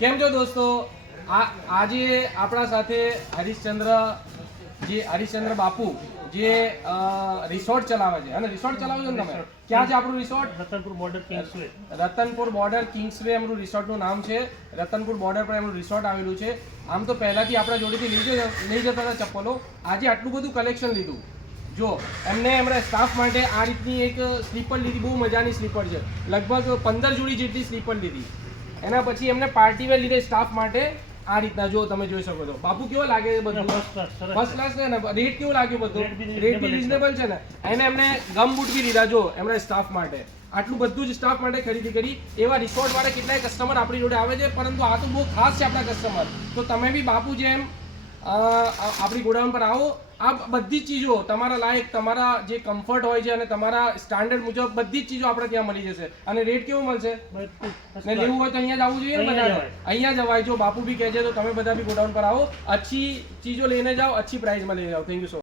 કેમ છો દોસ્તો? આજે આપણા સાથે હરીશચંદ્ર બાપુ જે રિસોર્ટ ચલાવે છે અને રિસોર્ટ ચલાવો છો ને તમે? ક્યાં છે આપણું resort? Ratanpur border Kingsway. Ratanpur border Kingsway એમનું રિસોર્ટનું નામ છે. રતનપુર બોર્ડર પર એમનું રિસોર્ટ આવેલું છે. આમ તો પહેલાથી આપણા જોડેથી લઈ જતા હતા ચપ્પલો. આજે આટલું બધું કલેક્શન લીધું. જો એમણે સ્ટાફ માટે આ રીતની એક સ્લીપર લીધી, બહુ મજાની સ્લીપર છે. લગભગ 15 જોડી જેટલી સ્લીપર લીધી. એના પછી એમને પાર્ટી વેર લીધે સ્ટાફ માટે આ રીતના. જો તમે જોઈ શકો છો. બાપુ કેવો લાગે છે બધું? ફર્સ્ટ ક્લાસ છે ને? રેટ કેવો લાગ્યો બધું? રેટ બી રિઝનેબલ છે ને? એમને ગમ બૂટ બી લીધા જો એમણે સ્ટાફ માટે. આટલું બધું જ સ્ટાફ માટે ખરીદી કરી. એવા રિસોર્ટ વાળા કેટલાય કસ્ટમર આપણી જોડે આવે છે, પરંતુ આ તો બહુ ખાસ છે આપણા કસ્ટમર. તો તમે બી બાપુ જેમ આપણી ગોડાઉન પર આવો. આ બધી જ ચીજો તમારા લાયક, તમારા જે કમ્ફર્ટ હોય છે અને તમારા સ્ટાન્ડર્ડ મુજબ બધી જ ચીજો આપણે ત્યાં મળી જશે. અને રેટ કેવો મળશે ને? લેવું હોય તો અહીંયા જ આવવું જોઈએ ને બધા? અહીંયા જવાય. જો બાપુ બી કહે છે તો તમે બધા બી ગોડાઉન પર આવો, અચ્છી ચીજો લઈને જાઓ, અચ્છી પ્રાઇસમાં લઈ જાઓ. Thank you so much.